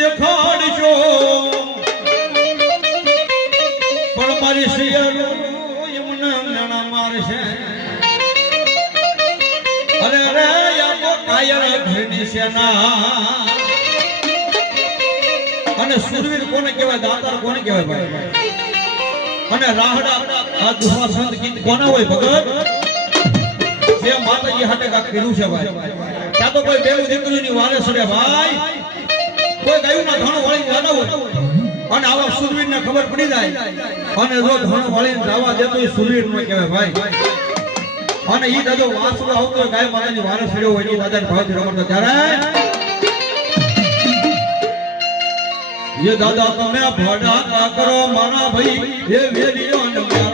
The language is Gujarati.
દેખાડશો પણ મારી શિયાળો એમના મારશે અરે રે યા કાયર ઘરની સેના અને સુરવીર કોને કહેવાય દાતાર કોને કહેવાય ભાઈ અને રાહડા આ દુહા સંત ગીત કોના હોય ભગત જે માતાજી હાથે કાક કર્યું છે ભાઈ ત્યાં તો કોઈ બેવું દીકરીની વારે સડે ભાઈ કોઈ ગાયું ના ધણ વાળી જાના હોય અને આવા સુરવીર ને ખબર પડી જાય અને જો ધણ વાળી જવા દેતો એ સુરવીર નો કહેવાય ભાઈ અને ઈ દાદો વાસળો આવતો ગાય માતાની વારે સડ્યો હોય એ દાદાને ભાવથી રમતો ત્યારે ये दादा तुम्हें भड़ा का करो माना भाई ये वेलियो न